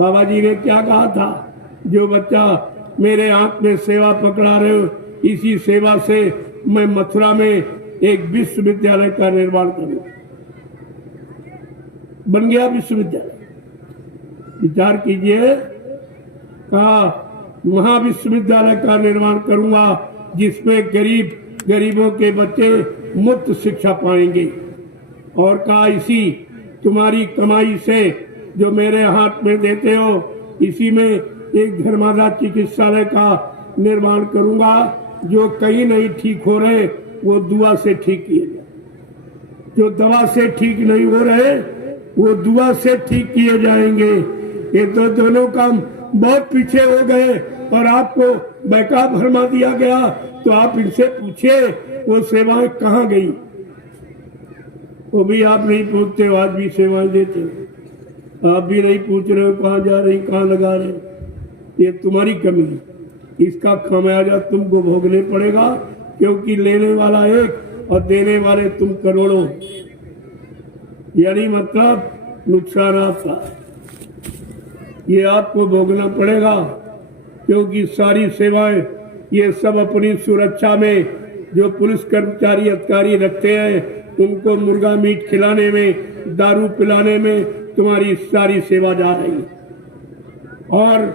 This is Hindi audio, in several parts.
बाबा जी ने क्या कहा था, जो बच्चा मेरे हाथ में सेवा पकड़ा रहे हो, इसी सेवा से मैं मथुरा में एक विश्वविद्यालय का निर्माण करूं। बन गया विश्वविद्यालय। विचार कीजिए, कहा महाविश्वविद्यालय का निर्माण करूंगा जिसमें गरीबों के बच्चे मुफ्त शिक्षा पाएंगे। और कहा इसी तुम्हारी कमाई से जो मेरे हाथ में देते हो, इसी में एक धर्मादा चिकित्सालय का निर्माण करूंगा। जो कहीं नहीं ठीक हो रहे वो दुआ से ठीक किए जाए, जो दवा से ठीक नहीं हो रहे वो दुआ से ठीक किए जाएंगे। ये तो दोनों काम बहुत पीछे हो गए और आपको बैका भरमा दिया गया। तो आप इनसे पूछिए वो सेवाएं कहाँ गई। वो भी आप नहीं पूछते हो, आज भी सेवाएं देते हो। आप भी नहीं पूछ रहे हो कहाँ जा रही, कहाँ लगा रहे। ये तुम्हारी कमी है, इसका खामियाजा तुमको भोगने पड़ेगा, क्योंकि लेने वाला एक और देने वाले तुम करोड़ों। यानी मतलब नुकसान आपका, ये आपको भोगना पड़ेगा। क्योंकि सारी सेवाएं ये सब अपनी सुरक्षा में जो पुलिस कर्मचारी अधिकारी रखते हैं, उनको मुर्गा मीट खिलाने में, दारू पिलाने में तुम्हारी सारी सेवा जा रही है। और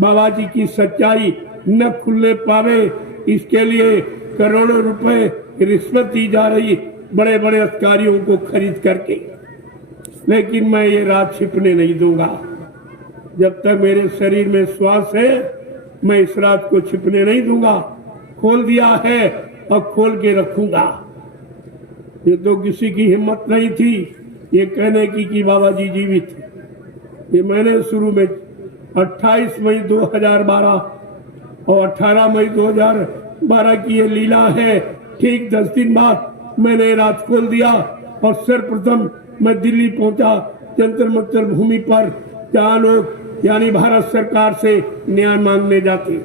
बाबा जी की सच्चाई न खुलने पावे, इसके लिए करोड़ों रुपए रिश्वत दी जा रही बड़े बड़े अधिकारियों को खरीद करके। लेकिन मैं ये रात छिपने नहीं दूंगा। जब तक मेरे शरीर में श्वास है, मैं इस रात को छिपने नहीं दूंगा। खोल दिया है और खोल के रखूंगा। ये तो किसी की हिम्मत नहीं थी ये कहने की कि बाबा जी जीवित थे। ये मैंने शुरू में 28 मई 2012 और 18 मई 2012 की ये लीला है। ठीक 10 दिन बाद मैंने रात खोल दिया और सर्वप्रथम मैं दिल्ली पहुंचा, जंतर मंतर भूमि पर, जहां लोग यानी भारत सरकार से न्याय मांगने जाते।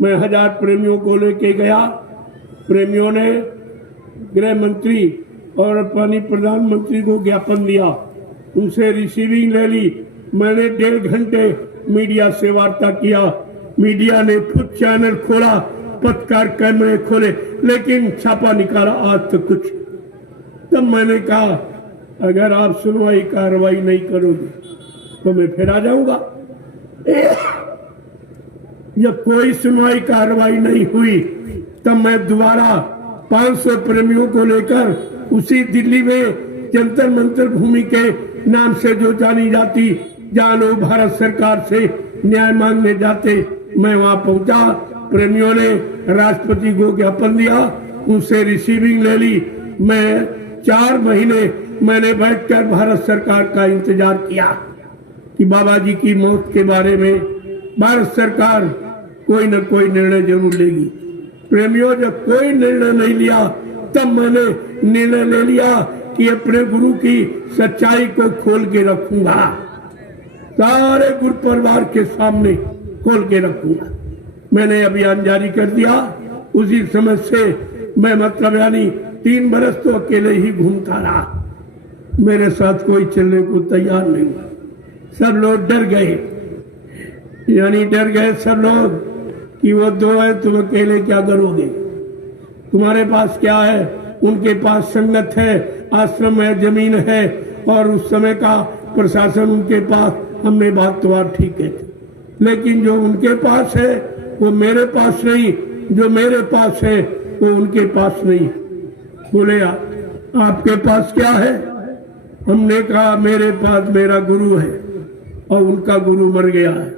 मैं 1000 प्रेमियों को लेके गया। प्रेमियों ने गृह मंत्री और अपनी प्रधानमंत्री को ज्ञापन दिया, उनसे रिसीविंग ले ली। मैंने 1.5 घंटे मीडिया से वार्ता किया। मीडिया ने खुद चैनल खोला, पत्रकार कैमरे खोले, लेकिन छापा निकाला आज तक कुछ। तब मैंने कहा अगर आप सुनवाई कार्रवाई नहीं करोगे तो मैं फिर आ जाऊंगा। जब कोई सुनवाई कार्रवाई नहीं हुई तब मैं दोबारा 500 प्रेमियों को लेकर उसी दिल्ली में जंतर मंतर भूमि के नाम से जो जानी जाती, जहां लोग भारत सरकार से न्याय मांगने जाते, मैं वहां पहुंचा। प्रेमियों ने राष्ट्रपति को ज्ञापन दिया, उनसे रिसीविंग ले ली। मैं 4 महीने मैंने बैठकर भारत सरकार का इंतजार किया कि बाबा जी की मौत के बारे में भारत सरकार कोई न कोई निर्णय जरूर लेगी। प्रेमियों, जब कोई निर्णय नहीं लिया तब मैंने निर्णय ले लिया कि अपने गुरु की सच्चाई को खोल के रखूंगा, सारे गुरु परिवार के सामने खोल के रखूंगा। मैंने अभियान जारी कर दिया। उसी समय से मैं मतलब यानी 3 बरस तो अकेले ही घूमता रहा। मेरे साथ कोई चलने को तैयार नहीं हुआ। सब लोग डर गए, यानी डर गए सब लोग कि वो 2 है, तुम अकेले क्या करोगे, तुम्हारे पास क्या है। उनके पास संगत है, आश्रम है, जमीन है, और उस समय का प्रशासन उनके पास। हमने बात तो आप ठीक है, लेकिन जो उनके पास है वो मेरे पास नहीं, जो मेरे पास है वो उनके पास नहीं। बोले आपके पास क्या है? हमने कहा मेरे पास मेरा गुरु है और उनका गुरु मर गया है।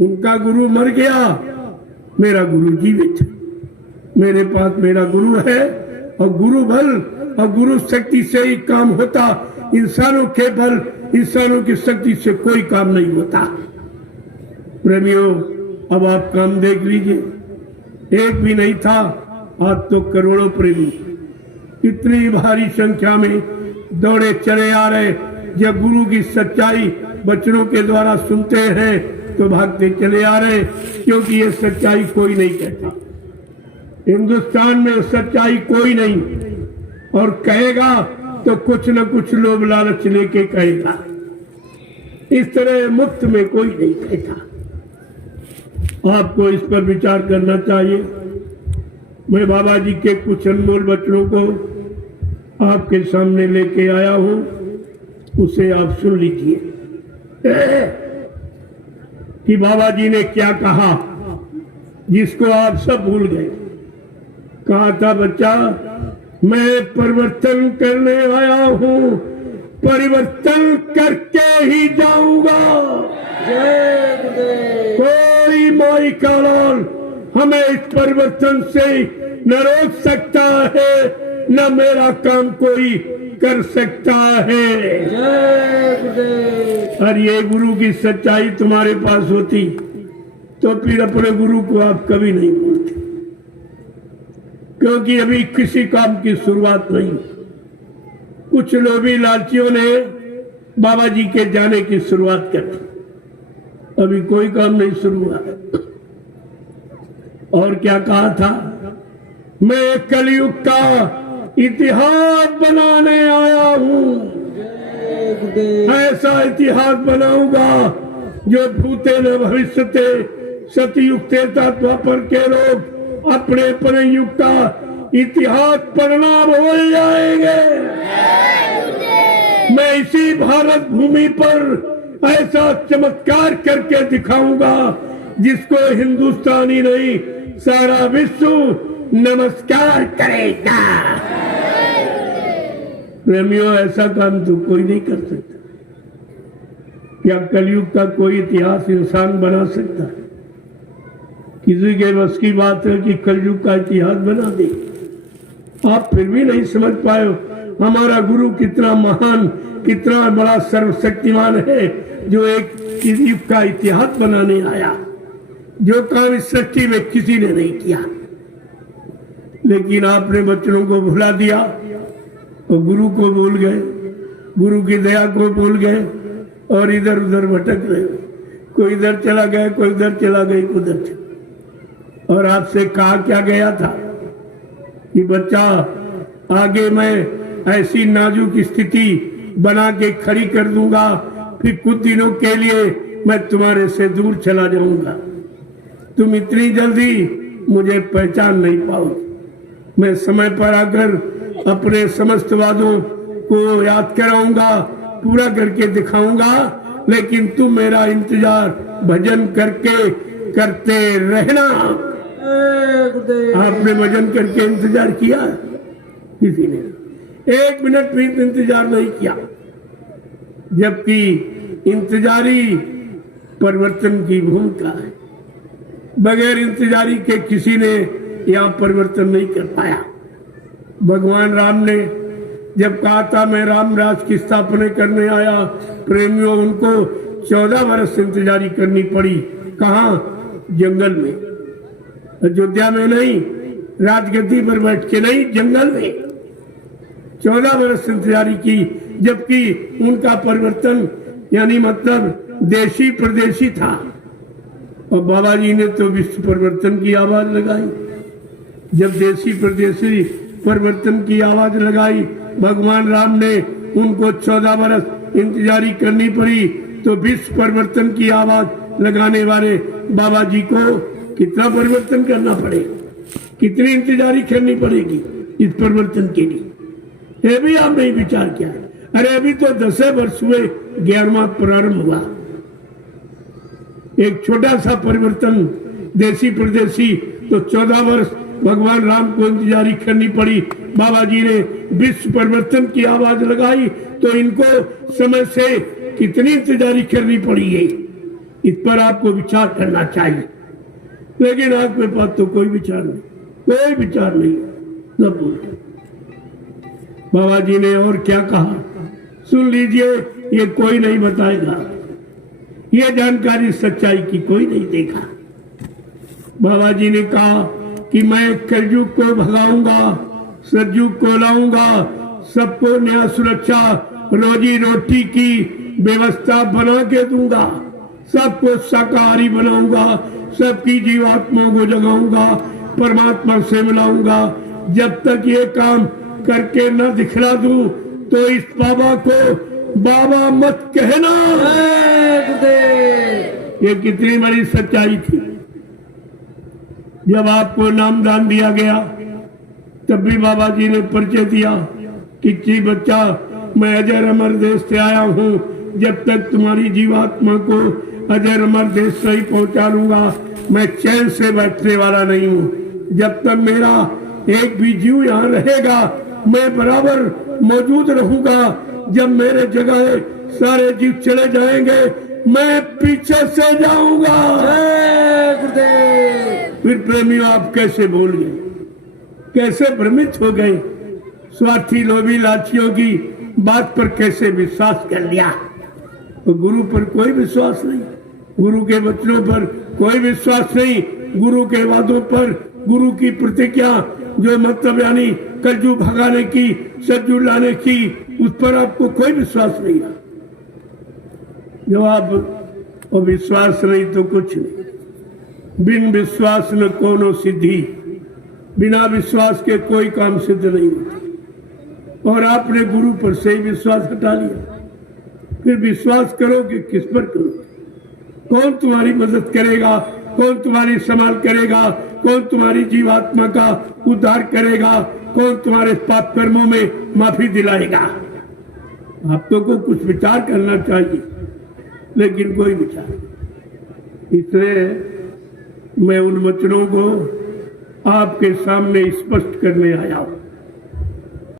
उनका गुरु मर गया, मेरा गुरु जीवित है। मेरे पास मेरा गुरु है और गुरु बल और गुरु शक्ति से ही काम होता। इंसानों के बल, इंसानों की शक्ति से कोई काम नहीं होता। प्रेमियों, अब आप काम देख लीजिए। एक भी नहीं था, आज तो करोड़ों प्रेमी इतनी भारी संख्या में दौड़े चले आ रहे। जब गुरु की सच्चाई बच्चों के द्वारा सुनते हैं तो भागते चले आ रहे, क्योंकि ये सच्चाई कोई नहीं कहता। हिंदुस्तान में सच्चाई कोई नहीं, और कहेगा तो कुछ न कुछ लोभ लालच लेके कहेगा। इस तरह मुफ्त में कोई नहीं कहता। आपको इस पर विचार करना चाहिए। मैं बाबा जी के कुछ अनमोल वचनों को आपके सामने लेके आया हूं, उसे आप सुन लीजिए कि बाबा जी ने क्या कहा, जिसको आप सब भूल गए। कहा था, बच्चा मैं परिवर्तन करने आया हूं, परिवर्तन करके ही जाऊंगा। कोई माई का लाल हमें इस परिवर्तन से न रोक सकता है, न मेरा काम कोई कर सकता है। और ये गुरु की सच्चाई तुम्हारे पास होती तो फिर अपने गुरु को आप कभी नहीं भूलते, क्योंकि अभी किसी काम की शुरुआत नहीं। कुछ लोभी लालचियों ने बाबा जी के जाने की शुरुआत कर दी, अभी कोई काम नहीं शुरू हुआ है। और क्या कहा था, मैं कलयुग का इतिहास बनाने आया हूं, ऐसा इतिहास बनाऊंगा जो भूते न भविष्यते, सतयुग त्रेता द्वापर के लोग अपने अपने युग का इतिहास पढ़ना भूल जाएंगे। मैं इसी भारत भूमि पर ऐसा चमत्कार करके दिखाऊंगा जिसको हिंदुस्तानी नहीं सारा विश्व नमस्कार करेगा। प्रेमियों, ऐसा काम तो कोई नहीं कर सकता। क्या कलयुग का कोई इतिहास इंसान बना सकता है? किसी के बस की बात है कि कलयुग का इतिहास बना दे। आप फिर भी नहीं समझ पाए हमारा गुरु कितना महान, कितना बड़ा सर्वशक्तिमान है, जो एक युग का इतिहास बनाने आया, जो काम इस सृष्टि में किसी ने नहीं किया। लेकिन आपने बच्चों को भुला दिया और गुरु को भूल गए, गुरु की दया को भूल गए और इधर उधर भटक रहे। कोई इधर चला गया, कोई उधर चला गया, उधर चला। और आपसे कहा क्या गया था कि बच्चा, आगे मैं ऐसी नाजुक स्थिति बना के खड़ी कर दूंगा, फिर कुछ दिनों के लिए मैं तुम्हारे से दूर चला जाऊंगा। तुम इतनी जल्दी मुझे पहचान नहीं पाओगे। मैं समय पर आकर अपने समस्त वादों को याद कराऊंगा, पूरा करके दिखाऊंगा, लेकिन तुम मेरा इंतजार भजन करके करते रहना। आपने भजन करके इंतजार किया? किसी ने एक मिनट भी इंतजार नहीं किया, जबकि इंतजारी परिवर्तन की भूमिका है। बगैर इंतजारी के किसी ने यहाँ परिवर्तन नहीं कर पाया। भगवान राम ने जब कहा था मैं राम राज की स्थापना करने आया, प्रेमियों, उनको 14 वर्ष इंतजारी करनी पड़ी। कहाँ? जंगल में, अयोध्या में नहीं, राजगद्दी पर बैठ के नहीं, जंगल में 14 वर्ष इंतजारी की, जबकि उनका परिवर्तन यानी मतलब देशी प्रदेशी था। और बाबा जी ने तो विश्व परिवर्तन की आवाज लगाई। जब देशी प्रदेशी परिवर्तन की आवाज लगाई, भगवान राम ने उनको 14 वर्ष इंतजारी करनी पड़ी, तो विश्व परिवर्तन की आवाज लगाने वाले बाबा जी को कितना परिवर्तन करना पड़ेगा, कितनी इंतजारी करनी पड़ेगी इस परिवर्तन के लिए, ये भी आपने विचार किया। अरे अभी तो 10 वर्ष हुए, 11वां प्रारंभ हुआ। एक छोटा सा परिवर्तन देशी प्रदेशी, तो 14 वर्ष भगवान राम को इंतजारी करनी पड़ी। बाबा जी ने विश्व परिवर्तन की आवाज लगाई, तो इनको समय से कितनी इंतजारी करनी पड़ी है, इस पर आपको विचार करना चाहिए। लेकिन आपके पास तो कोई विचार नहीं, कोई विचार नहीं, सब उल्टा। बाबा जी ने और क्या कहा सुन लीजिए, ये कोई नहीं बताएगा, ये जानकारी सच्चाई की कोई नहीं देगा। बाबा जी ने कहा कि मैं कलयुग को भगाऊंगा, सतयुग को लाऊंगा, सबको न्याय सुरक्षा रोजी रोटी की व्यवस्था बना के दूंगा, सबको शाकाहारी बनाऊंगा, सबकी जीवात्माओं को जगाऊंगा, परमात्मा से मिलाऊंगा। जब तक ये काम करके न दिखला दूं, तो इस बाबा को बाबा मत कहना। ये कितनी बड़ी सच्चाई थी। जब आपको नामदान दिया गया तब भी बाबा जी ने परिचय दिया कि जी बच्चा, मैं अजर अमर देश से आया हूँ, जब तक तुम्हारी जीवात्मा को अजर अमर देश से ही पहुंचा लूंगा, मैं चैन से बैठने वाला नहीं हूँ। जब तक मेरा एक भी जीव यहाँ रहेगा, मैं बराबर मौजूद रहूंगा। जब मेरे जगह सारे जीव चले जाएंगे, मैं पीछे से जाऊंगा। फिर प्रेमियों, आप कैसे भूल गए, कैसे भ्रमित हो गए, स्वार्थी लोभी लाचियों की बात पर कैसे विश्वास कर लिया। तो गुरु पर कोई विश्वास नहीं, गुरु के वचनों पर कोई विश्वास नहीं, गुरु के वादों पर, गुरु की प्रतिज्ञा जो मतलब यानी कलजू भगाने की, सज्जू लाने की, उस पर आपको कोई विश्वास नहीं है। जवाब और विश्वास नहीं तो कुछ नहीं। बिन विश्वास न कोनो सिद्धि, बिना विश्वास के कोई काम सिद्ध नहीं होता। और आपने गुरु पर से ही विश्वास हटा लिया, फिर विश्वास करोगे किस पर करोगे? कौन तुम्हारी मदद करेगा, कौन तुम्हारी संभाल करेगा, कौन तुम्हारी जीवात्मा का उद्धार करेगा, कौन तुम्हारे पाप कर्मों में माफी दिलाएगा? आपको को कुछ विचार करना चाहिए, लेकिन कोई विचार नहीं। इसलिए मैं उन वचनों को आपके सामने स्पष्ट करने आया हूं।